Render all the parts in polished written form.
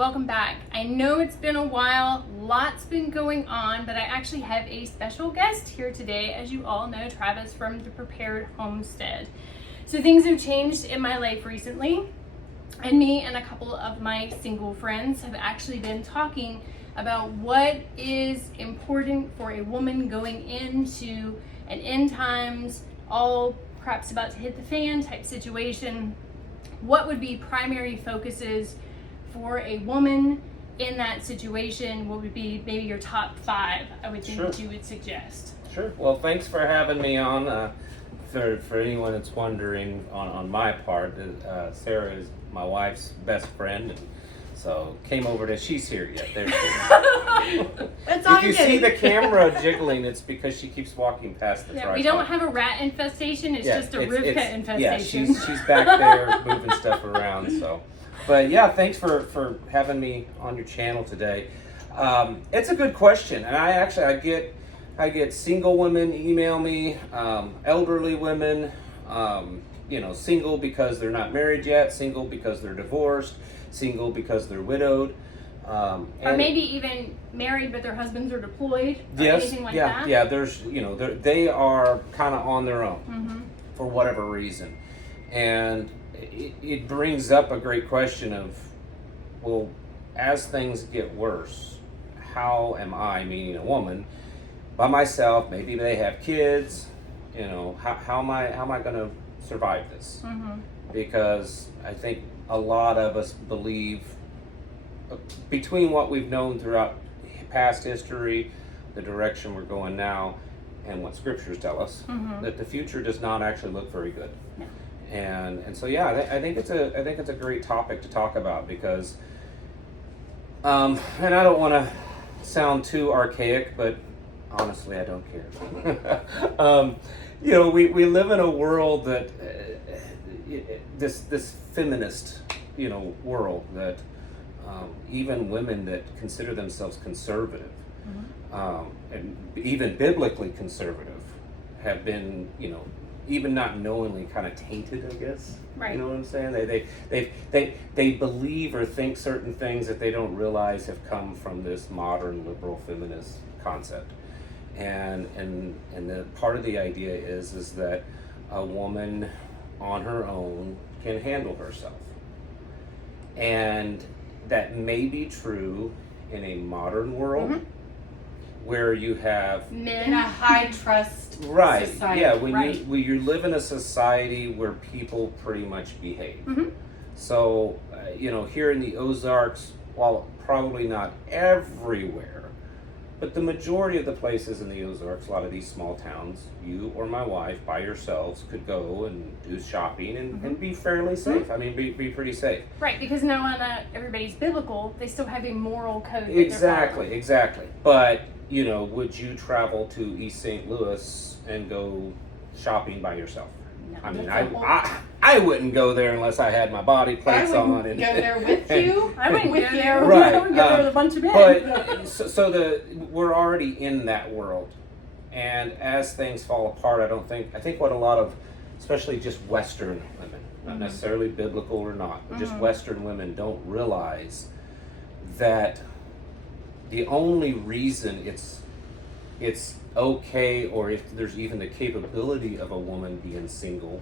welcome back. I know it's been a while, lots been going on, but I actually have a special guest here today. As you all know, Travis from the Prepared Homestead. So things have changed in my life recently, and me and a couple of my single friends have actually been talking about what is important for a woman going into an end times, all crap's about to hit the fan type situation. What would be primary focuses for a woman in that situation? What would be maybe your top 5, I would think, Sure. that you would suggest? Sure. Well, thanks for having me on. For anyone that's wondering, on my part, Sarah is my wife's best friend, and so came over to. She's here yet. There she is. That's all if you see the camera jiggling, it's because she keeps walking past the tripod. We don't have a rat infestation. It's just a Rivka infestation. Yeah, she's back there moving stuff around. So, but yeah, thanks for having me on your channel today. It's a good question, and I get single women email me, elderly women, single because they're not married yet, single because they're divorced, single because they're widowed. Or maybe even married but their husbands are deployed, or yes, anything like that. Yeah, there's, they are kind of on their own for whatever reason. And it brings up a great question of, well, as things get worse, how am I, meaning a woman, by myself, maybe they have kids, how am I going to survive this? Because I think a lot of us believe, between what we've known throughout past history, the direction we're going now, and what scriptures tell us, that the future does not actually look very good. No. And so yeah, I think it's a great topic to talk about because, and I don't want to sound too archaic, but honestly, I don't care. We live in a world that this feminist, world that even women that consider themselves conservative, and even biblically conservative, have been, even not knowingly kind of tainted, I guess. Right. You know what I'm saying? They believe or think certain things that they don't realize have come from this modern liberal feminist concept. And the part of the idea is that a woman on her own can handle herself. And that may be true in a modern world where you have Men in a high trust right, society. yeah, when you live in a society where people pretty much behave. So, here in the Ozarks, while probably not everywhere, but the majority of the places in the Ozarks, a lot of these small towns, you or my wife by yourselves could go and do shopping and be fairly safe. I mean, be pretty safe. Right, because no one, everybody's biblical, they still have a moral code. that Exactly. But, would you travel to East St. Louis and go shopping by yourself? No. I mean, I wouldn't go there unless I had my body plates on. I wouldn't go there with you. I wouldn't with go you. there. Right. I wouldn't go there with a bunch of men. But so we're already in that world, and as things fall apart, I think what a lot of, especially just Western women, not necessarily biblical or not, but just Western women don't realize that the only reason it's okay, or if there's even the capability of a woman being single,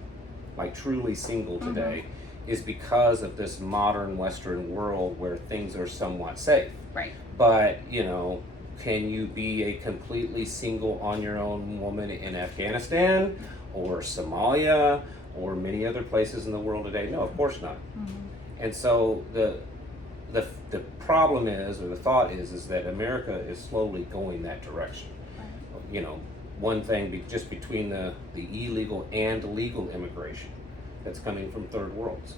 like truly single today, is because of this modern Western world where things are somewhat safe. Right. But, can you be a completely single on your own woman in Afghanistan or Somalia or many other places in the world today? No, of course not. And so the problem is, or the thought is that America is slowly going that direction. One thing just between the illegal and legal immigration that's coming from third worlds,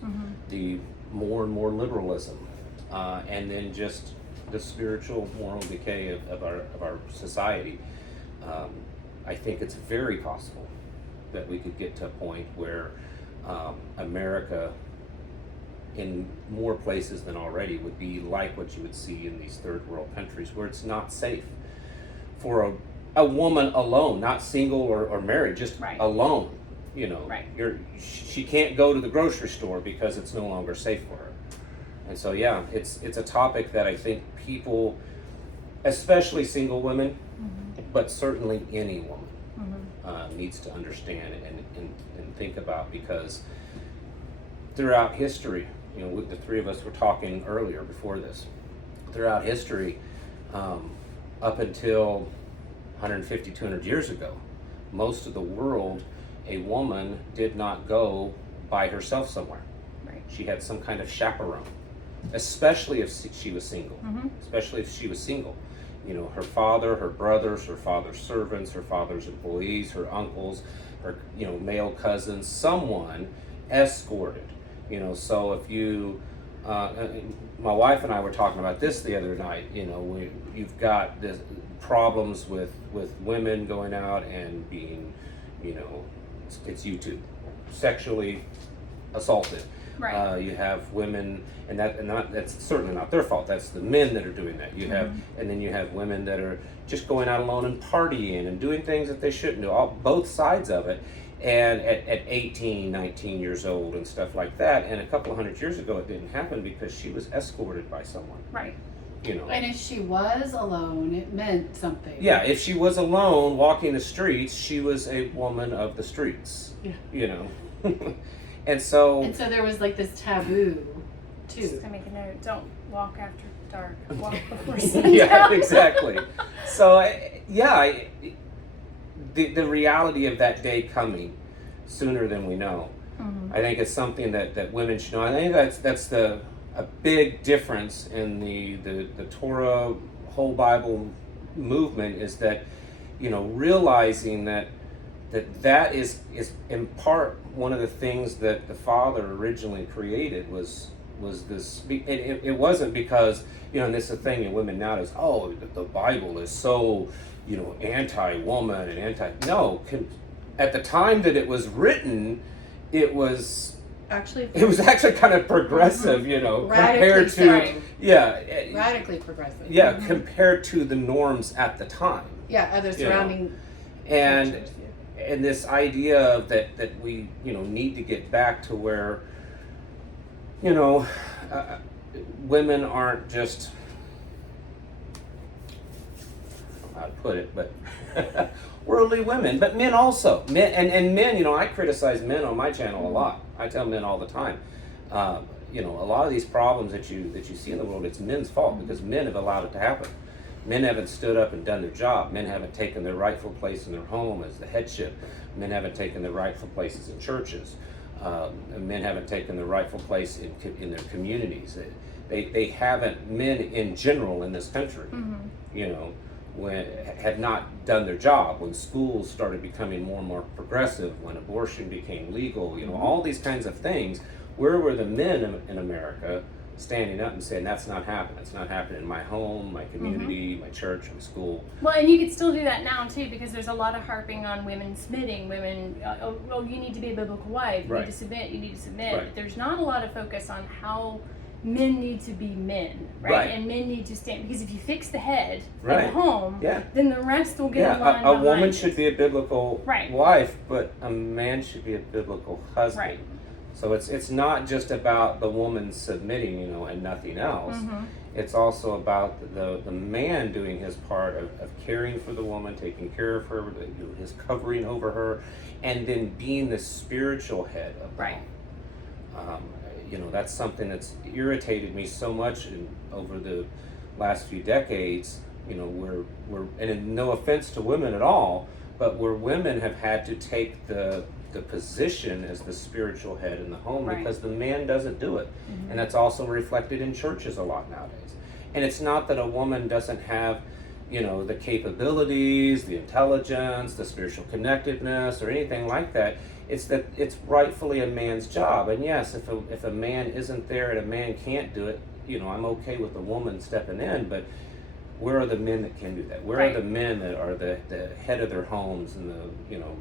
the more and more liberalism, and then just the spiritual moral decay of our society. I think it's very possible that we could get to a point where America, in more places than already, would be like what you would see in these third world countries, where it's not safe for a woman alone, not single or married, just alone. She can't go to the grocery store because it's no longer safe for her. And so yeah, it's a topic that I think people, especially single women, but certainly any woman, needs to understand and think about, because throughout history, you know, the three of us were talking earlier before this, throughout history, up until 150, 200 years ago, most of the world, a woman did not go by herself somewhere. Right. She had some kind of chaperone, especially if she was single. Especially if she was single. You know, her father, her brothers, her father's servants, her father's employees, her uncles, her, you know, male cousins, someone escorted. You know, so if you, my wife and I were talking about this the other night. You know, you've got this problems with women going out and being, you know, it's YouTube, sexually assaulted. Right. You have women, and that's certainly not their fault. That's the men that are doing that. You have, and then you have women that are just going out alone and partying and doing things that they shouldn't do. Both sides of it. And at 18, 19 years old and stuff like that. And a couple of hundred years ago, it didn't happen because she was escorted by someone. Right. You know. And if she was alone, it meant something. Yeah, if she was alone walking the streets, she was a woman of the streets. Yeah. You know. And so there was like this taboo too. Just gonna make a note. Don't walk after dark. Walk before sundown. yeah, exactly. So yeah, the reality of that day coming sooner than we know, I think it's something that women should know. I think that's a big difference in the Torah whole Bible movement, is that, you know, realizing that is in part one of the things that the Father originally created was this. It wasn't because, you know, and this is the thing in women nowadays, oh, the Bible is so, you know, anti-woman and no, at the time that it was written, it was actually kind of progressive, you know, compared to radically progressive. Yeah, compared to the norms at the time. Yeah, other surrounding and and this idea of that we, you know, need to get back to where, you know, women aren't just, how to put it, but worldly women, but men also. Men and men, you know, I criticize men on my channel a lot. I tell men all the time, you know, a lot of these problems that you see in the world, it's men's fault because men have allowed it to happen. Men haven't stood up and done their job. Men haven't taken their rightful place in their home as the headship. Men haven't taken their rightful places in churches. Men haven't taken their rightful place in their communities. They haven't, men in general in this country, you know, had not done their job. When schools started becoming more and more progressive, when abortion became legal, you know, all these kinds of things, where were the men in America standing up and saying, that's not happening. It's not happening in my home, my community, my church, my school. Well, and you could still do that now too, because there's a lot of harping on women submitting. Women, you need to be a biblical wife. You need to submit. You need to submit. Right. But there's not a lot of focus on how men need to be men, right? And men need to stand, because if you fix the head at home, then the rest will get in line. A woman should be a biblical wife, but a man should be a biblical husband. Right. So it's not just about the woman submitting, you know, and nothing else. It's also about the man doing his part of caring for the woman, taking care of her, his covering over her, and then being the spiritual head of the home. You know, that's something that's irritated me so much over the last few decades. You know, we're and no offense to women at all, but where women have had to take the position as the spiritual head in the home because the man doesn't do it. And that's also reflected in churches a lot nowadays. And it's not that a woman doesn't have, you know, the capabilities, the intelligence, the spiritual connectedness, or anything like that. It's that it's rightfully a man's job. And yes, if a man isn't there and a man can't do it, you know, I'm okay with a woman stepping in, but where are the men that can do that? Where are the men that are the head of their homes and the, you know,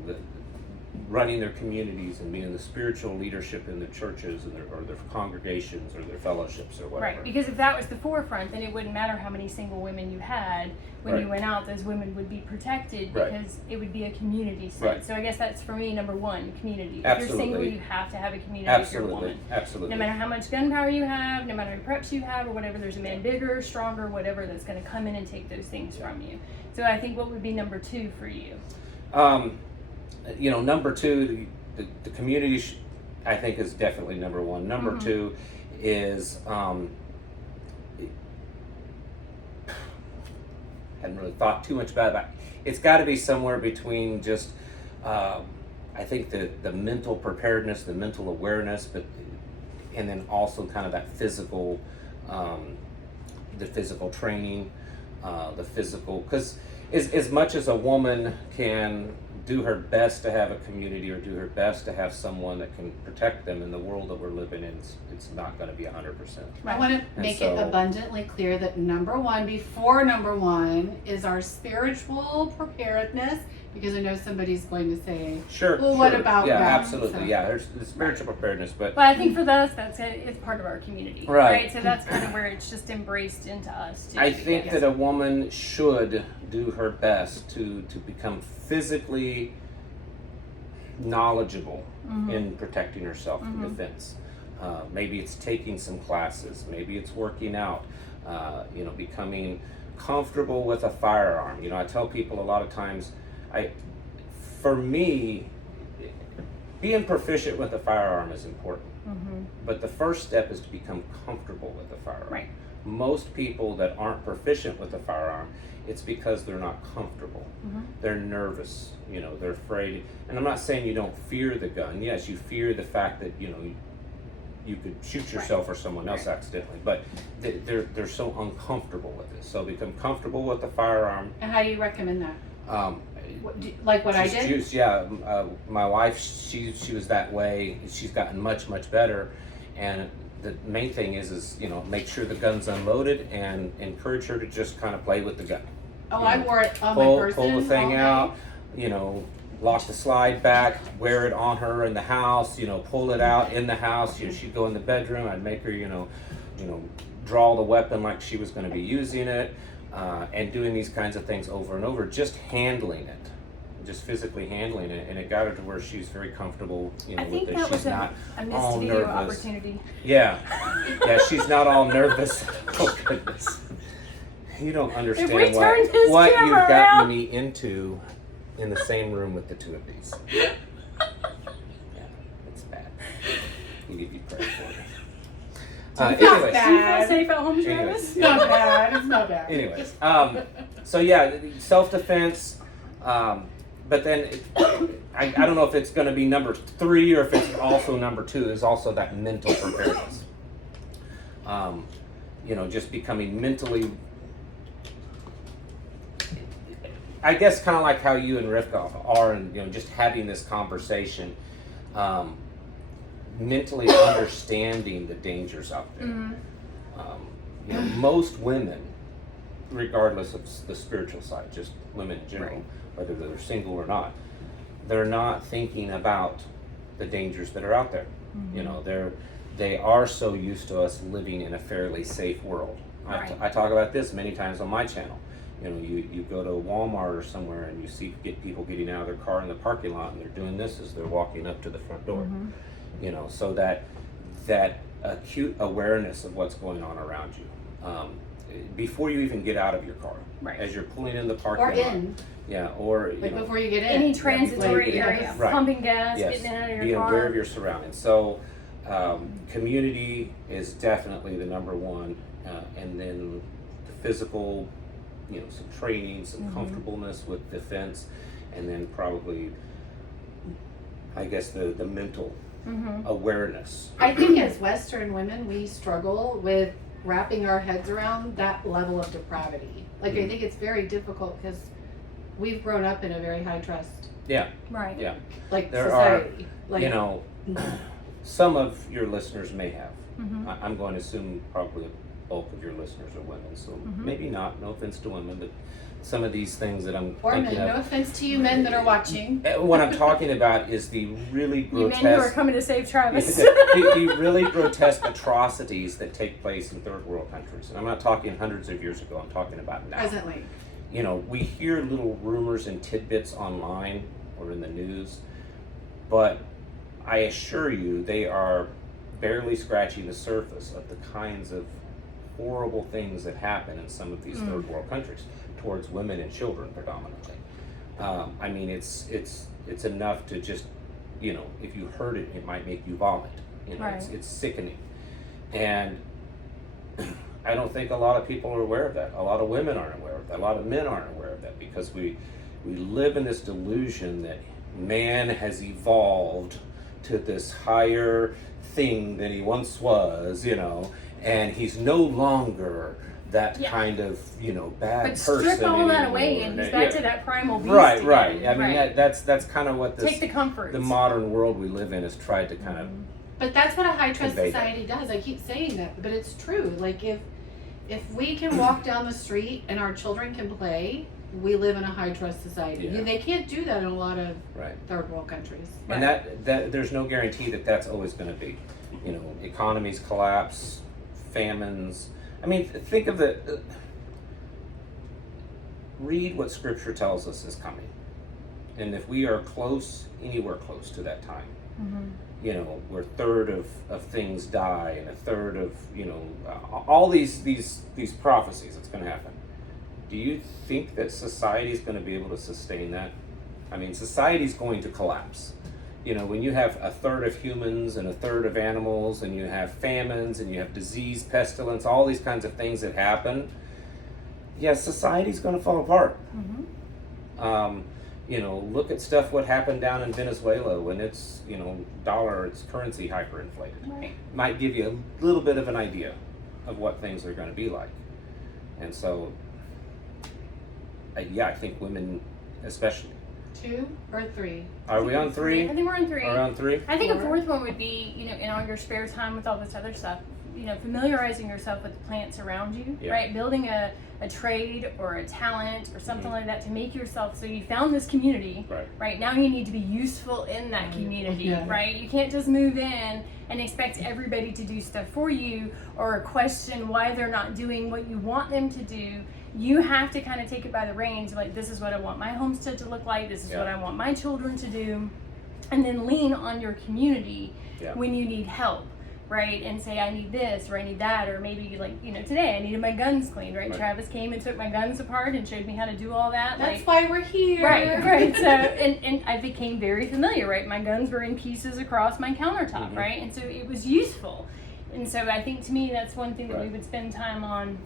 running their communities and being the spiritual leadership in their churches and their congregations or their fellowships or whatever. Right, because if that was the forefront, then it wouldn't matter how many single women you had. When you went out, those women would be protected because it would be a community sense. Right. So I guess that's, for me, number one, community. Absolutely. If you're single, you have to have a community if you're a woman. Absolutely. No matter how much gun power you have, no matter how many preps you have or whatever, there's a man bigger, stronger, whatever, that's going to come in and take those things from you. So I think what would be number two for you? Number two, the community, I think, is definitely number one. Number two is, hadn't really thought too much about it, but it's got to be somewhere between just, I think the mental preparedness, the mental awareness, and then also kind of that physical, the physical training, because as much as a woman can do her best to have a community or do her best to have someone that can protect them in the world that we're living in, it's not going to be 100%. I want to make it abundantly clear that number one, before number one, is our spiritual preparedness, because I know somebody's going to say, well, what about that? So. There's the spiritual preparedness, but I think for us, it's part of our community, right? So that's kind of where it's just embraced into us, too. I think that a woman should do her best to become physically knowledgeable in protecting herself from defense. Maybe it's taking some classes, maybe it's working out, becoming comfortable with a firearm. I tell people a lot of times, for me, being proficient with a firearm is important, but the first step is to become comfortable with a firearm. Right. Most people that aren't proficient with a firearm, it's because they're not comfortable. They're nervous, they're afraid. And I'm not saying you don't fear the gun. Yes, you fear the fact that, you could shoot yourself or someone else accidentally, but they're so uncomfortable with it. So become comfortable with the firearm. And how do you recommend that? Like what I did? Juice, yeah. My wife, she was that way. She's gotten much better, and the main thing is make sure the gun's unloaded and encourage her to just kind of play with the gun. I wore it on my person. Pull the thing out, lock the slide back, wear it on her in the house, pull it out in the house. She'd go in the bedroom. I'd make her, draw the weapon like she was going to be using it, and doing these kinds of things over and over, just handling it. Just physically handling it, and it got her to where she's very comfortable, I with think it. That She's was not a missed all video nervous. opportunity. Yeah, she's not all nervous. Oh goodness, you don't understand what you've gotten around. me into in the same room with the two of these. Yeah, it's bad. You need to be praying for me. Anyways, Do you feel safe at home, Travis? It's not bad. It's not bad. Anyways, self-defense. But then I don't know if it's going to be number three or if it's also number two is also that mental preparedness. Just becoming mentally, I guess kind of like how you and Rivka are, and just having this conversation, mentally understanding the dangers out there. Most women, regardless of the spiritual side, just women in general, whether they're single or not, they're not thinking about the dangers that are out there. They are so used to us living in a fairly safe world. I talk about this many times on my channel. You go to Walmart or somewhere and you see people getting out of their car in the parking lot, and they're doing this as they're walking up to the front door. So that acute awareness of what's going on around you. Before you even get out of your car, as you're pulling in the parking lot, or before you get in, any transitory area, pumping gas, getting out of your car. Be aware of your surroundings. So, community is definitely the number one, and then the physical, some training, some comfortableness with defense, and then probably, I guess, the mental awareness. I think as Western women, we struggle with wrapping our heads around that level of depravity. I think it's very difficult because we've grown up in a very high trust. Yeah. Right. Yeah. There society. Some of your listeners may have. I'm going to assume probably bulk of your listeners are women, so maybe not. No offense to women, but some of these things that I'm or thinking men. No offense to you men that are watching. What I'm talking about is the really grotesque. You men who are coming to save Travis. the really grotesque atrocities that take place in third world countries, and I'm not talking hundreds of years ago. I'm talking about now. Presently. You know, we hear little rumors and tidbits online or in the news, but I assure you, they are barely scratching the surface of the kinds of horrible things that happen in some of these third world countries towards women and children predominantly. I mean, it's enough to just, you know, if you heard it, it might make you vomit. You know, right. It's sickening. And I don't think a lot of people are aware of that. A lot of women aren't aware of that. A lot of men aren't aware of that because we live in this delusion that man has evolved to this higher thing than he once was, you know, and he's no longer that kind of, you know, bad person. But strip all anymore. that away and he's back to that primal beast Right, again. right. I mean, that's kind of what Take the comforts. the modern world we live in has tried to kind of. But that's what a high trust convey society does. I keep saying that, but it's true. Like if we can walk down the street and our children can play, we live in a high trust society. Yeah. They can't do that in a lot of Right. third world countries. And that there's no guarantee that that's always going to be. You know, economies collapse, famines. I mean, think of read what Scripture tells us is coming. And if we are anywhere close to that time, you know, where a third of things die and a third of, you know, all these prophecies that's going to happen. Do you think that society is going to be able to sustain that? I mean, society is going to collapse. You know, when you have a third of humans and a third of animals, and you have famines and you have disease, pestilence, all these kinds of things that happen, society's going to fall apart. You know, look at what happened down in Venezuela when its, you know, its currency hyperinflated. Right. Might give you a little bit of an idea of what things are going to be like. And so, I think women especially. 2 or 3? Are we on 3? I think we're on 3. Are we on 3? I think a fourth one would be, you know, in all your spare time with all this other stuff, you know, familiarizing yourself with the plants around you, right? Building a trade or a talent or something like that to make yourself, so you found this community, right? Now you need to be useful in that community, right? You can't just move in and expect everybody to do stuff for you or question why they're not doing what you want them to do. You have to kind of take it by the reins, like, this is what I want my homestead to look like, this is what I want my children to do, and then lean on your community when you need help, right? And say, I need this or I need that, or maybe, like, you know, today I needed my guns cleaned, right? Travis came and took my guns apart and showed me how to do all that. That's why we're here. Right. So, and I became very familiar, right? My guns were in pieces across my countertop, right? And so it was useful. And so I think, to me, that's one thing that we would spend time on,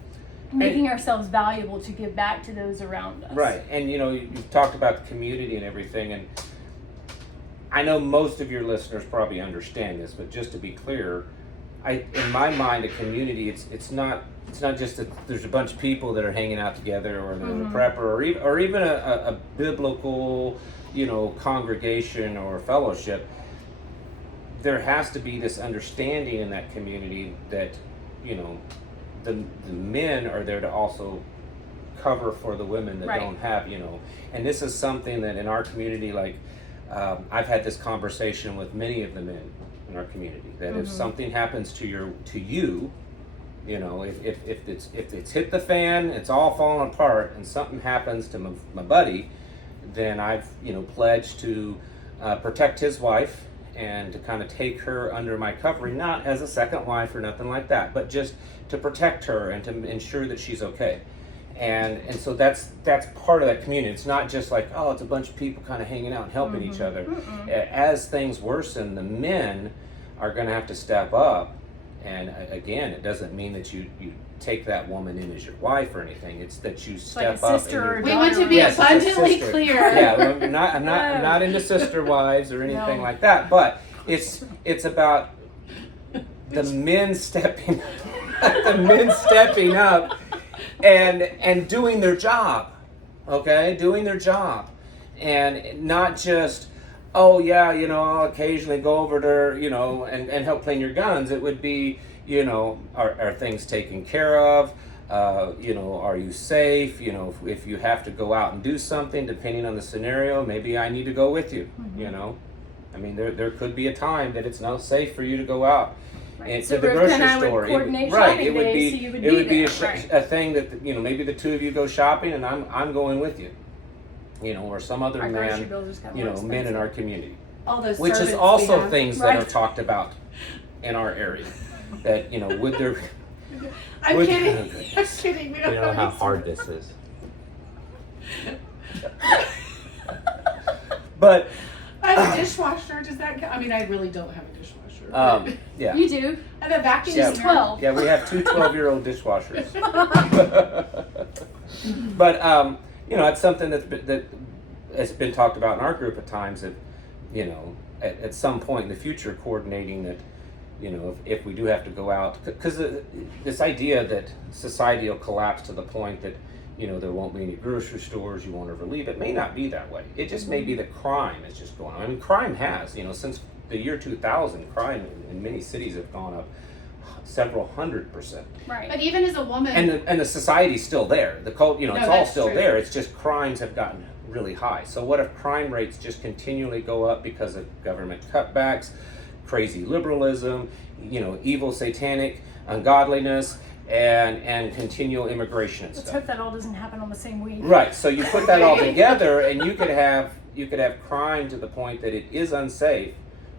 making ourselves valuable to give back to those around us. Right. And, you know, you've talked about the community and everything, and I know most of your listeners probably understand this, but just to be clear, in my mind, a community, it's not just that there's a bunch of people that are hanging out together, or there's a prepper, or even a biblical, you know, congregation or fellowship. There has to be this understanding in that community that, you know, the men are there to also cover for the women that don't have, you know. And this is something that in our community, like, I've had this conversation with many of the men in our community, that if something happens to you, you know, if it's hit the fan, it's all falling apart, and something happens to my buddy, then I've, you know, pledged to protect his wife and to kind of take her under my covering, not as a second wife or nothing like that, but just to protect her and to ensure that she's okay. And so that's part of that community. It's not just like, oh, it's a bunch of people kind of hanging out and helping each other. As things worsen, the men are going to have to step up. And again, it doesn't mean that you take that woman in as your wife or anything. It's that you step like a up. sister We want to be abundantly clear. Yeah, I'm not into sister wives or anything like that. But it's about the men stepping up and doing their job. Okay, doing their job, and not just, oh yeah, you know, I'll occasionally go over there, you know, and help clean your guns. It would be, You know, are things taken care of? You know, are you safe? You know, if you have to go out and do something, depending on the scenario, maybe I need to go with you. You know, I mean, there could be a time that it's not safe for you to go out. Right. And So to the grocery store, right? It would be, so it would be a thing that, you know, maybe the two of you go shopping and I'm going with you, you know, or some other man, you know, men in our community, all those which is also things that are talked about in our area. That, you know, would there? I'm kidding. I'm kidding. We don't know how hard this is. But I have a dishwasher. Does that count? I mean, I really don't have a dishwasher. Yeah. You do. I have a vacuum. She's 12. Yeah, we have two 12-year-old dishwashers. But you know, it's something that has been talked about in our group at times. That, you know, at some point in the future, coordinating that. You know, if we do have to go out, because this idea that society will collapse to the point that, you know, there won't be any grocery stores, you won't ever leave, it may not be that way. It just may be that crime is just going on. I mean, crime has, you know, since the year 2000, crime in many cities have gone up several 100%. Right. But even as a woman, and the society's still there. The cult, you know, it's all still there. It's just crimes have gotten really high. So what if crime rates just continually go up because of government cutbacks, crazy liberalism, you know, evil, satanic, ungodliness, and continual immigration and Let's stuff. hope that all doesn't happen on the same week. Right. So you put that all together, and you could have crime to the point that it is unsafe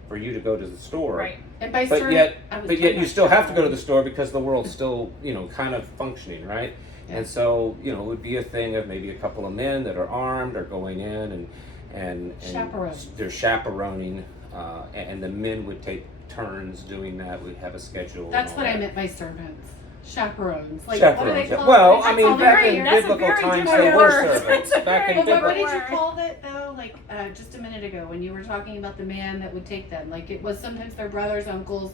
for you to go to the store. Right. And by but yet you still have to go to the store because the world's still, you know, kind of functioning, right? Yeah. And so, you know, it would be a thing of maybe a couple of men that are armed are going in and they're chaperoning. And the men would take turns doing that. We'd have a schedule. That's what I meant by servants. Chaperones. Like, chaperones. What do they call well, it? I mean, back in biblical times, there were servants. What did you call it, though? Like, just a minute ago, when you were talking about the man that would take them. Like, it was sometimes their brothers, uncles,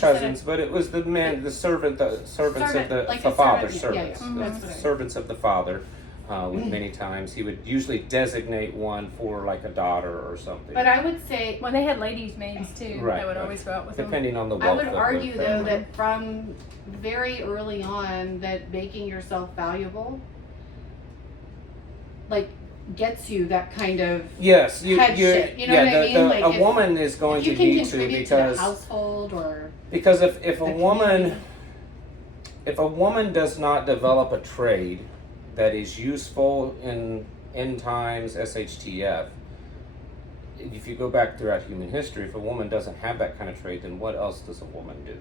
cousins, but it was the man, the servants of the father's servants. The servants of the father. Many times he would usually designate one for like a daughter or something. But I would say, well, they had ladies' maids too. Right, that would always go out with depending them. on the wealth. I would argue though that from very early on that making yourself valuable, like, gets you that kind of headship. You know what I mean? Like, a woman is going to need to because the household or because if a woman does not develop a trade that is useful in end times SHTF. If you go back throughout human history, if a woman doesn't have that kind of trade, then what else does a woman do?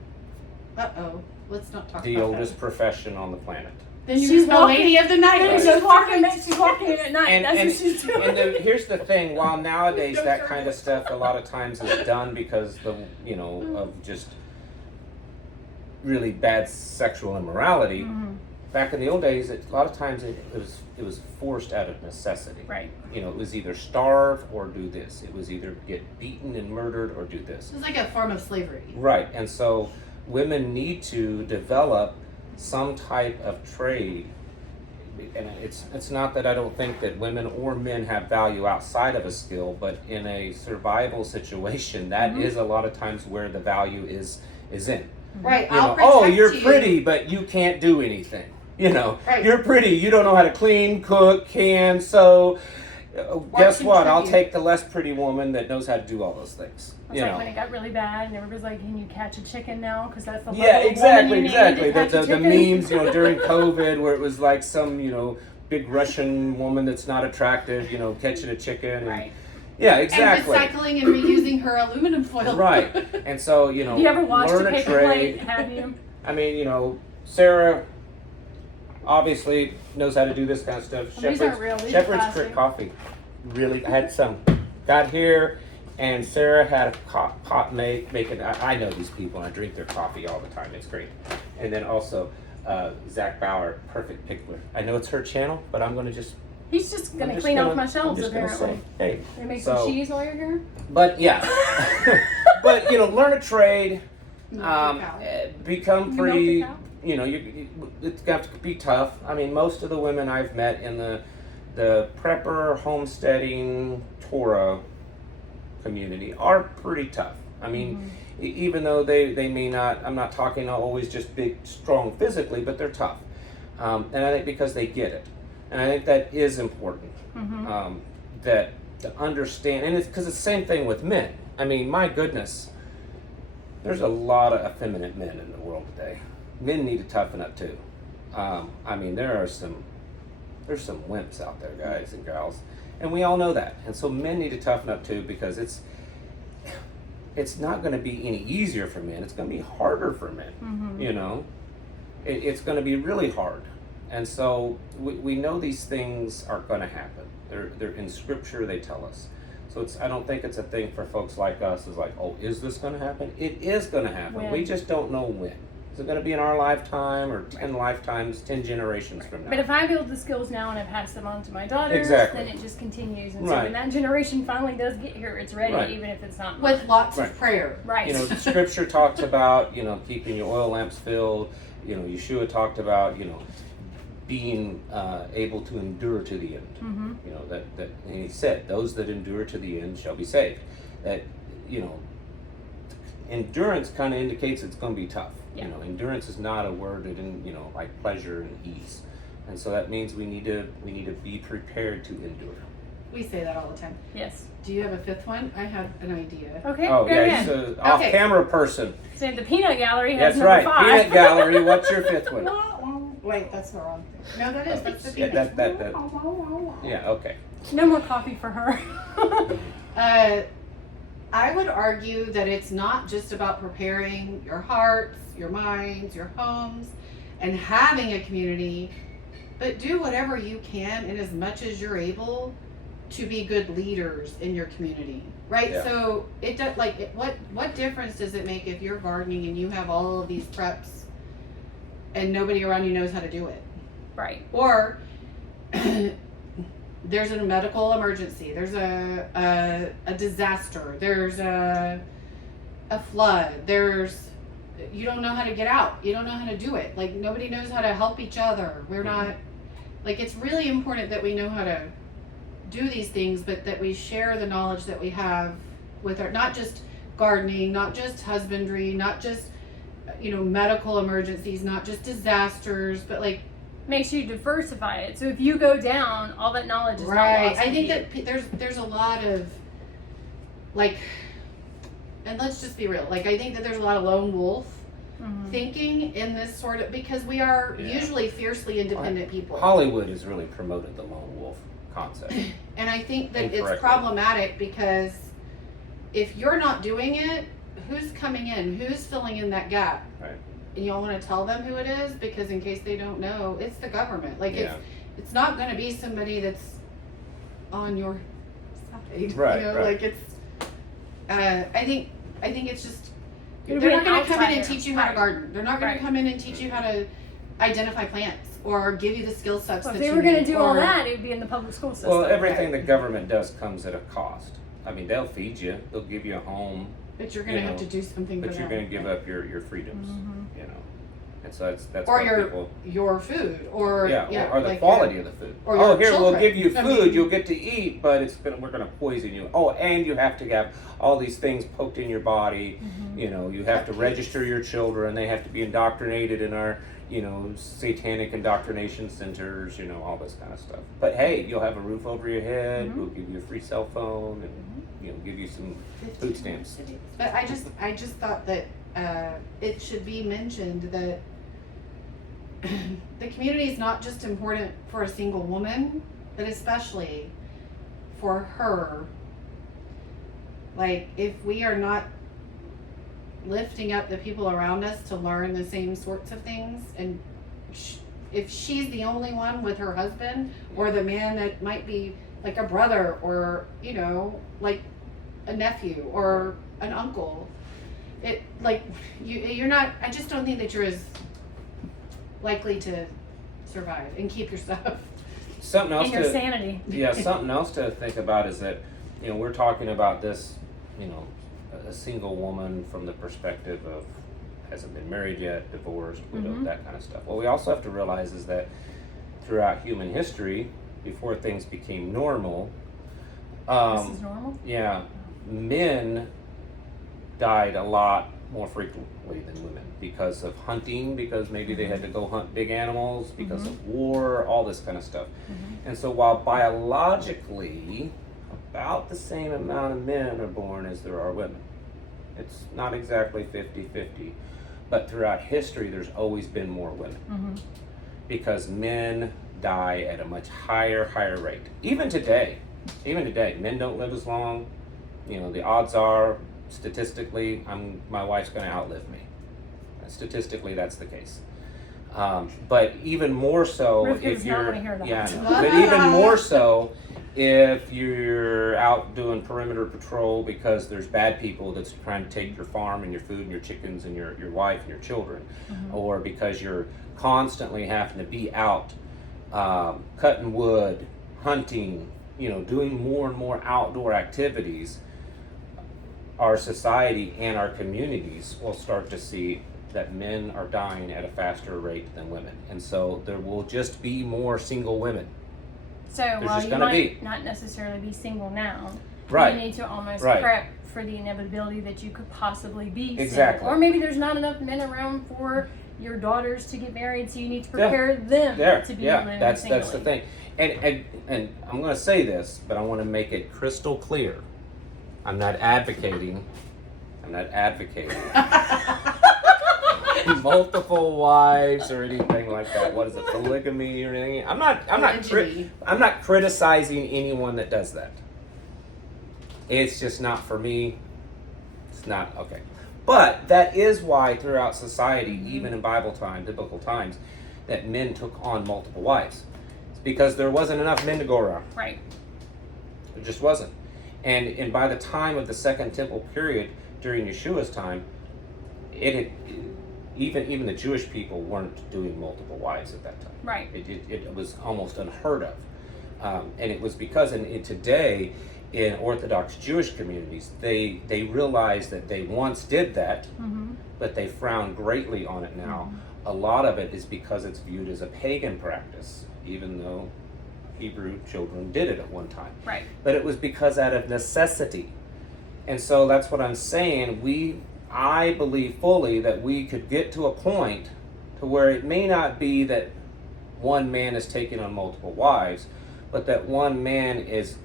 Let's not talk about the oldest profession on the planet. Then she's the lady of the night. She's walking in at night. That's what she's doing. And here's the thing: while nowadays that kind of stuff a lot of times is done because of just really bad sexual immorality. Mm-hmm. Back in the old days, a lot of times it was forced out of necessity. Right. You know, it was either starve or do this. It was either get beaten and murdered or do this. It was like a form of slavery. Right, and so women need to develop some type of trade. And it's not that I don't think that women or men have value outside of a skill, but in a survival situation, that mm-hmm. is a lot of times where the value is in. Right. You're pretty, but you can't do anything. You know, right. You're pretty. You don't know how to clean, cook, can, sew. Guess what? I'll take the less pretty woman that knows how to do all those things. It's like when it got really bad, and everybody's like, "Can you catch a chicken now?" Because that's the exactly. The memes, you know, during COVID, where it was like some, you know, big Russian woman that's not attractive, you know, catching a chicken. And, right. Yeah, exactly. And recycling and reusing her aluminum foil. Right. And so, you know, you ever watched learn a paper plate? Have you? I mean, you know, Sarah obviously knows how to do this kind of stuff. Shepherd's Trick coffee. Really, I had some. Got here, and Sarah had a pot making. I know these people, and I drink their coffee all the time. It's great. And then also, Zach Bauer, Perfect Pickler. I know it's her channel, but I'm going to just. He's just going to clean off my shelves, apparently. Hey. They make some cheese while you're here? But, yeah. But, you know, learn a trade. Become pretty. You know, it's got to be tough. I mean, most of the women I've met in the prepper homesteading Torah community are pretty tough. I mean, even though they may not, I'm not talking always just big, strong physically, but they're tough. And I think because they get it. And I think that is important. That to understand, and it's because it's the same thing with men. I mean, my goodness, there's a lot of effeminate men in the world today. Men need to toughen up too. I mean, there's some wimps out there, guys and gals, and we all know that. And so men need to toughen up too, because it's not going to be any easier for men. It's going to be harder for men. You know, it's going to be really hard. And so we know these things are going to happen. They're in Scripture. They tell us. So I don't think it's a thing for folks like us. Is like, oh, is this going to happen? It is going to happen. When? We just don't know when. Is it going to be in our lifetime or 10 lifetimes, 10 generations from now? But if I build the skills now and I pass them on to my daughters, then it just continues. And so when that generation finally does get here, it's ready, even if it's not with lots of prayer. You know, Scripture talks about, you know, keeping your oil lamps filled. You know, Yeshua talked about, you know, being able to endure to the end. You know, that and he said, those that endure to the end shall be saved. That, you know, endurance kind of indicates it's going to be tough. You know, endurance is not a word that, you know, like pleasure and ease. And so that means we need to be prepared to endure. We say that all the time. Yes. Do you have a fifth one? I have an idea. Okay. Oh, yeah, he's an off-camera person. So the peanut gallery has That's right. 5. Peanut gallery. What's your fifth one? Wait, that's the wrong thing. No, that is. That's the peanut. That. Yeah. Okay. No more coffee for her. I would argue that it's not just about preparing your hearts, your minds, your homes, and having a community, but do whatever you can and as much as you're able to be good leaders in your community, right? Yeah. So it does, what difference does it make if you're gardening and you have all of these preps and nobody around you knows how to do it? Right. Or there's a medical emergency, there's a disaster, there's a flood, you don't know how to get out, you don't know how to do it. Like, nobody knows how to help each other. We're not, like, it's really important that we know how to do these things, but that we share the knowledge that we have with our, not just gardening, not just husbandry, not just, you know, medical emergencies, not just disasters, but like, make sure you diversify it. So if you go down, all that knowledge is not lost. I think that there's a lot of, like, and let's just be real, like, I think that there's a lot of lone wolf thinking in this sort of, because we are usually fiercely independent people. Hollywood has really promoted the lone wolf concept. And I think that it's problematic, because if you're not doing it, who's coming in? Who's filling in that gap? Right. And you all want to tell them who it is, because in case they don't know, it's the government. Like, it's not going to be somebody that's on your side. Right. You know, like, it's. I think it's just. They're not going to come in and teach you how to garden. They're not going to come in and teach you how to identify plants or give you the skill sets. Well, if they were going to do all that, it would be in the public school system. Well, everything the government does comes at a cost. I mean, they'll feed you, they'll give you a home. But you're going to have to do something. But you're going to give up your freedoms, you know. And so that's or your food, or the quality of the food. Or here, children. we'll give you food, you'll get to eat, but we're going to poison you. Oh, and you have to have all these things poked in your body. You know, you have to register your children. They have to be indoctrinated in our, you know, satanic indoctrination centers. You know, all this kind of stuff. But hey, you'll have a roof over your head. We'll give you a free cell phone, and you know, give you some food stamps. But I just thought that it should be mentioned that the community is not just important for a single woman, but especially for her. Like, if we are not lifting up the people around us to learn the same sorts of things, and if she's the only one with her husband, or the man that might be like a brother, or, you know, like a nephew or an uncle, you're not, I just don't think that you're as likely to survive and keep your stuff. Something else your sanity. Yeah, something else to think about is that, you know, we're talking about this, you know, a single woman from the perspective of hasn't been married yet, divorced, widowed, that kind of stuff. What we also have to realize is that throughout human history, before things became normal, this is normal? Yeah, men died a lot more frequently than women because of hunting, because maybe they had to go hunt big animals, because of war, all this kind of stuff. And so while biologically about the same amount of men are born as there are women, it's not exactly 50-50, but throughout history there's always been more women because men die at a much higher rate. Even today, men don't live as long. You know, the odds are, statistically, my wife's going to outlive me. Statistically, that's the case. But even more so if you're, but even more so if you're out doing perimeter patrol because there's bad people that's trying to take your farm and your food and your chickens and your wife and your children, or because you're constantly having to be out cutting wood, hunting, you know, doing more and more outdoor activities, our society and our communities will start to see that men are dying at a faster rate than women. And so there will just be more single women. So while you might not necessarily be single now, you need to almost prep for the inevitability that you could possibly be single. Or maybe there's not enough men around for your daughters to get married, so you need to prepare them to be living that's singly. That's the thing. And I'm going to say this, but I want to make it crystal clear. I'm not advocating multiple wives or anything like that. What is it, polygamy or anything? I'm not criticizing anyone that does that. It's just not for me. It's not okay. But that is why throughout society, even in biblical times, that men took on multiple wives. It's because there wasn't enough men to go around. Right. There just wasn't. And by the time of the Second Temple period, during Yeshua's time, even the Jewish people weren't doing multiple wives at that time. Right. It was almost unheard of. And it was because in today, in Orthodox Jewish communities, they realized that they once did that, but they frown greatly on it now. A lot of it is because it's viewed as a pagan practice, even though Hebrew children did it at one time. Right. But it was because out of necessity. And so that's what I'm saying. I believe fully that we could get to a point to where it may not be that one man is taking on multiple wives, but that one man is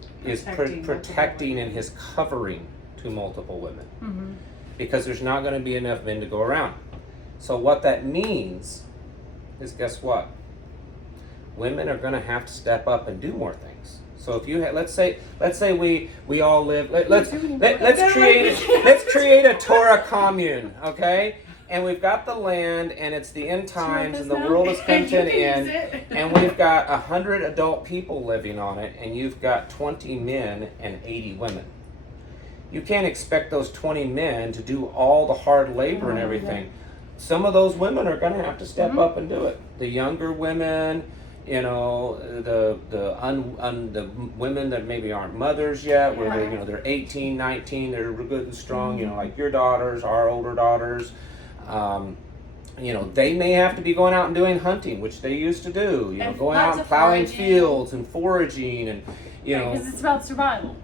protecting and his covering to multiple women. Because there's not going to be enough men to go around. So what that means is, guess what? Women are going to have to step up and do more things. So if you let's say we all live, let's create a Torah commune, okay? And we've got the land, and it's the end times, and the world has come to an end, and we've got 100 adult people living on it, and you've got 20 men and 80 women. You can't expect those 20 men to do all the hard labor and everything. Some of those women are going to have to step up and do it. The younger women, you know, the women that maybe aren't mothers yet, where they, you know, they're 18, 19, they're good and strong, you know, like your daughters, our older daughters. You know, they may have to be going out and doing hunting, which they used to do. You know, going out and plowing fields and foraging, and you know, because it's about survival.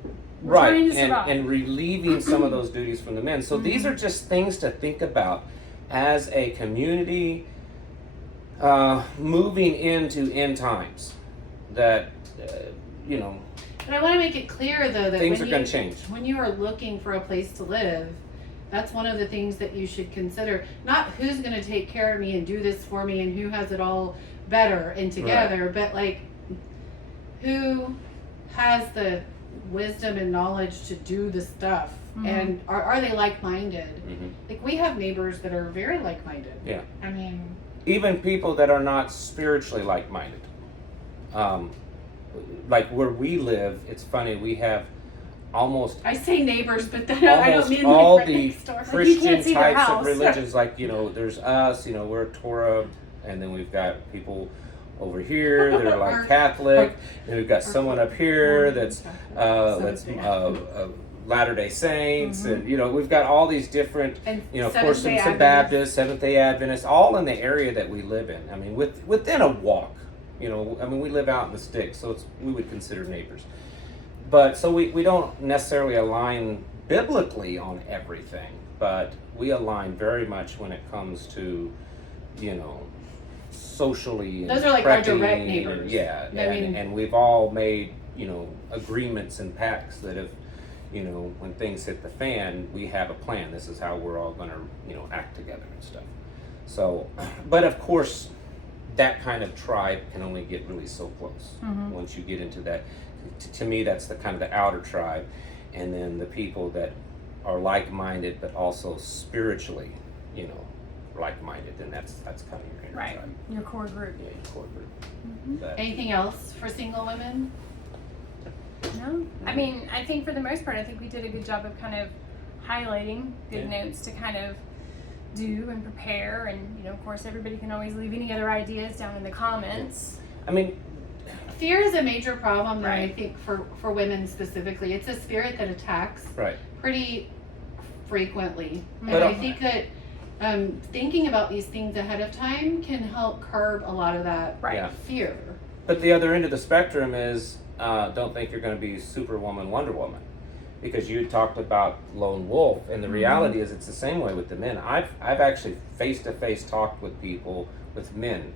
And relieving some of those duties from the men. So these are just things to think about as a community moving into end times. That you know. But I want to make it clear, though, that things are going to change when you are looking for a place to live. That's one of the things that you should consider. Not who's going to take care of me and do this for me and who has it all better and together, but like who has the wisdom and knowledge to do the stuff, and are they like-minded? Like we have neighbors that are very like-minded. Yeah. I mean, even people that are not spiritually like-minded. Like where we live, it's funny, we have almost I say neighbors, but then I don't mean all like the next door. Christian types of religions. Like, you know, there's us, you know, we're Torah, and then we've got people over here that are like Catholic, and we've got someone up here that's Latter-day Saints, and you know, we've got all these different, you know, of course some Baptists, Seventh-day Adventists, all in the area that we live in. I mean, within a walk, you know, I mean, we live out in the sticks, so we would consider neighbors. But so we don't necessarily align biblically on everything, but we align very much when it comes to, you know, socially. Those are like our direct prepping neighbors. And, yeah, I mean- and we've all made, you know, agreements and pacts that if, you know, when things hit the fan, we have a plan. This is how we're all going to, you know, act together and stuff. So, but of course, that kind of tribe can only get really so close. Once you get into that, to me, that's the kind of the outer tribe, and then the people that are like-minded but also spiritually, you know, like-minded. Then that's kind of your inner Right. tribe. Your core group. Yeah, your core group. But- Anything else for single women? No, I mean, I think for the most part, I think we did a good job of kind of highlighting good Yeah. notes to kind of do and prepare. And, you know, of course, everybody can always leave any other ideas down in the comments. I mean, Fear is a major problem that I Right. think for women specifically. It's a spirit that attacks right. pretty frequently. But, And I think that thinking about these things ahead of time can help curb a lot of that Right. Yeah. fear. But the other end of the spectrum is don't think you're going to be Superwoman, Wonder Woman, because you talked about lone wolf, and the reality is it's the same way with the men. I've actually face to face talked with people, with men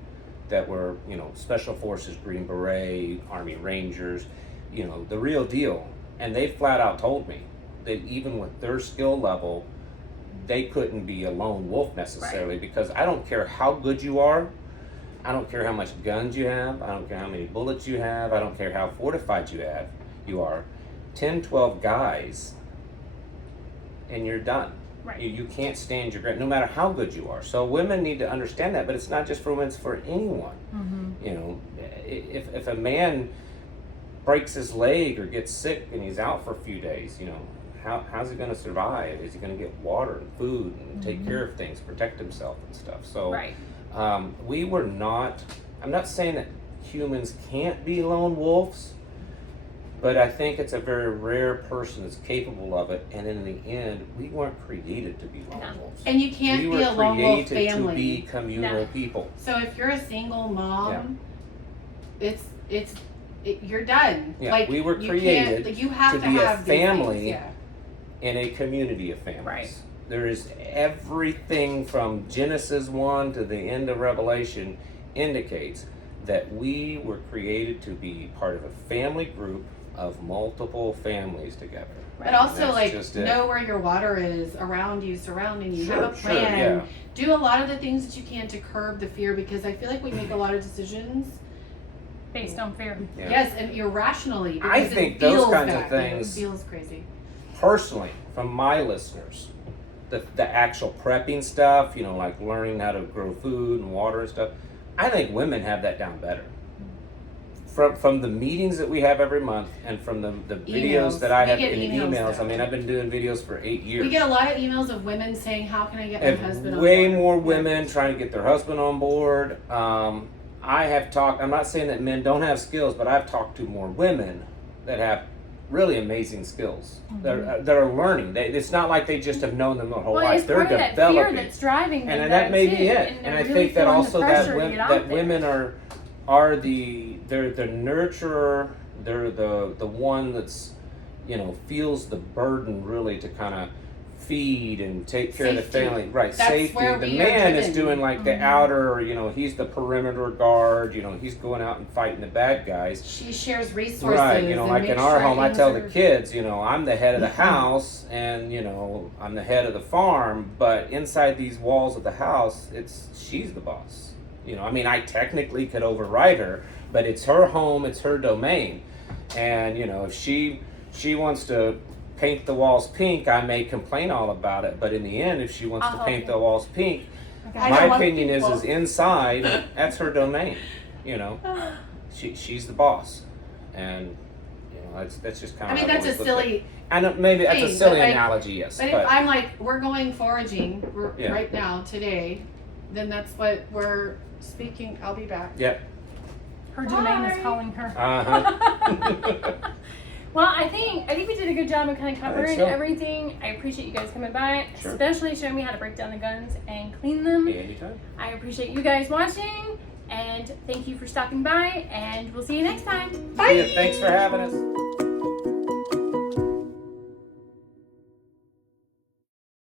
that were, you know, Special Forces, Green Beret, Army Rangers, you know, the real deal, and they flat out told me that even with their skill level, they couldn't be a lone wolf necessarily, because I don't care how good you are. I don't care how much guns you have. I don't care how many bullets you have. I don't care how fortified you are. 10, 12 guys, and you're done. Right. You can't stand your ground, no matter how good you are. So women need to understand that, but it's not just for women, it's for anyone. You know, if a man breaks his leg or gets sick and he's out for a few days, you know, how's he going to survive? Is he going to get water and food and take care of things, protect himself and stuff? So Right. we were not, I'm not saying that humans can't be lone wolves, but I think it's a very rare person that's capable of it, and in the end, we weren't created to be lone No. wolves. And you can't We be were a lone wolf created to family. be communal No. people. So if you're a single mom, you're done. Yeah, Like we were you created can't, like, you have to to be a have these family. things, yeah. In a community of families. Right. There is everything from Genesis 1 to the end of Revelation indicates that we were created to be part of a family group of multiple families together. But And also, that's like, just it. know where your water is around you, surrounding you. Sure, have a sure, plan. yeah. Do a lot of the things that you can to curb the fear, because I feel like we make a lot of decisions. Based on fear. Yeah. Yes, and irrationally. I because it think those feels kinds of bad. things- It feels crazy. Personally, from my listeners, the actual prepping stuff, you know, like learning how to grow food and water and stuff, I think women have that down better. From the meetings that we have every month, and from the videos Emails. that I We have get in the emails emails, I now. mean, I've been doing videos for 8 years. We get a lot of emails of women saying, "How can I get my And husband on way board?" more Yeah. women trying to get their husband on board. I have talked, I'm not saying that men don't have skills, but I've talked to more women that have really amazing skills. That are learning. It's not like they just have known them their whole Well, life. it's They're part of that developing. fear that's driving them. And that may be too, it. And they're I really think that feeling the also that pressure to get out there. women are they're the nurturer. They're the one that's, you know, feels the burden really to kind of feed and take care of the Safety. family. Right, That's safety. where The we are man is driven. doing like the outer, you know, he's the perimeter guard, you know, he's going out and fighting the bad guys. She shares resources. Right, you know, and like in makes our sure home, I things tell the are- kids, you know, I'm the head of the house, and you know, I'm the head of the farm. But inside these walls of the house, she's the boss. You know, I mean, I technically could override her, but it's her home, it's her domain, and you know, if she wants to paint the walls pink, I may complain all about it. But in the end, if she wants I'll to help paint you. the walls pink, I my don't want opinion pink is walls. inside, that's her domain. You know, she's the boss, and you know that's just kind I of. mean, that's a silly. I know maybe that's a thing, silly but, like, analogy, yes, But if but I'm like, we're going foraging Yeah. right now today, then that's what we're speaking. I'll be back. yeah, Her domain Bye. is calling her. uh-huh. Well, I think we did a good job of kind of covering so. everything. I appreciate you guys coming by, Sure. especially showing me how to break down the guns and clean them. Anytime. I appreciate you guys watching, and thank you for stopping by, and we'll see you next time. Bye. Yeah, thanks for having us.